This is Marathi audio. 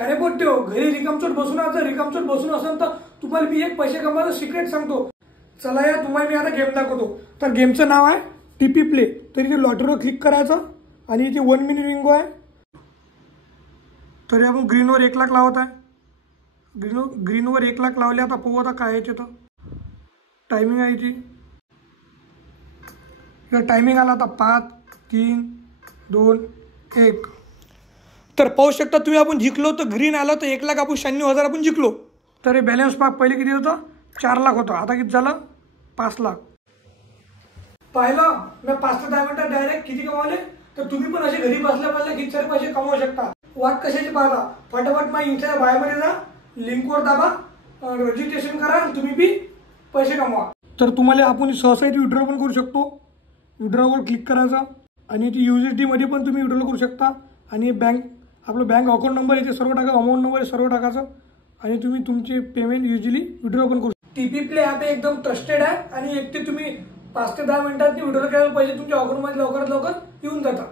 काय बोलते हो, घरी रिकामचोट बसून जर रिकामचोट बसून असेल तर तुम्हाला मी एक पैसे कमवायचं सिक्रेट सांगतो. चला या तुम्हाला मी आता गेम दाखवतो. तर गेमचं नाव आहे टीपी प्ले. तर इथे लॉटरीवर क्लिक करायचं आणि इथे 1 मिनिट विंगो आहे. तरी आपण ग्रीनवर 1 लाख लावत आहे. ग्रीनवर 1 लाख लावले. आता पाहू आता काय याचे. तर टायमिंग आहे ती. टायमिंग आला आता 5 3 2 1. तर पाहू शकता तुम्ही आपण जिंकलो. तर ग्रीन आलं तर 1 लाख आपण 96,000 आपण जिंकलो. तर हे बॅलन्स पाक पहिले किती होतं 4 लाख होतं. आता किती झालं 5 लाख. पाहिलं मी 5 ते 10 मिनिटात डायरेक्ट किती कमावले. तर तुम्ही पण असे घरी बसल्या किती सारे पैसे कमवू शकता. वाट कशाची पाहता फटाफट माझ्या इंस्टा बायोमध्ये जा, लिंकवर दाबा, रजिस्ट्रेशन करा आणि तुम्ही बी पैसे कमवा. तर तुम्हाला आपण सहसा विड्रॉ पण करू शकतो. विड्रॉवर क्लिक करायचा आणि ती USD मध्ये पण तुम्ही विड्रॉ करू शकता. आणि आपलं बँक अकाउंट नंबर इथे सर्व टाका, अमाऊंट नंबर सर्व टाकायचं आणि तुम्ही तुमचे पेमेंट युजली विड्रॉ पण करू शकता. टीपी प्ले ॲप एकदम ट्रस्टेड आहे आणि एक ते तुम्ही 5 ते 10 मिनिटात विड्रॉ केलेले पैसे तुमच्या अकाउंटमध्ये लवकरात लवकर येऊन जातात.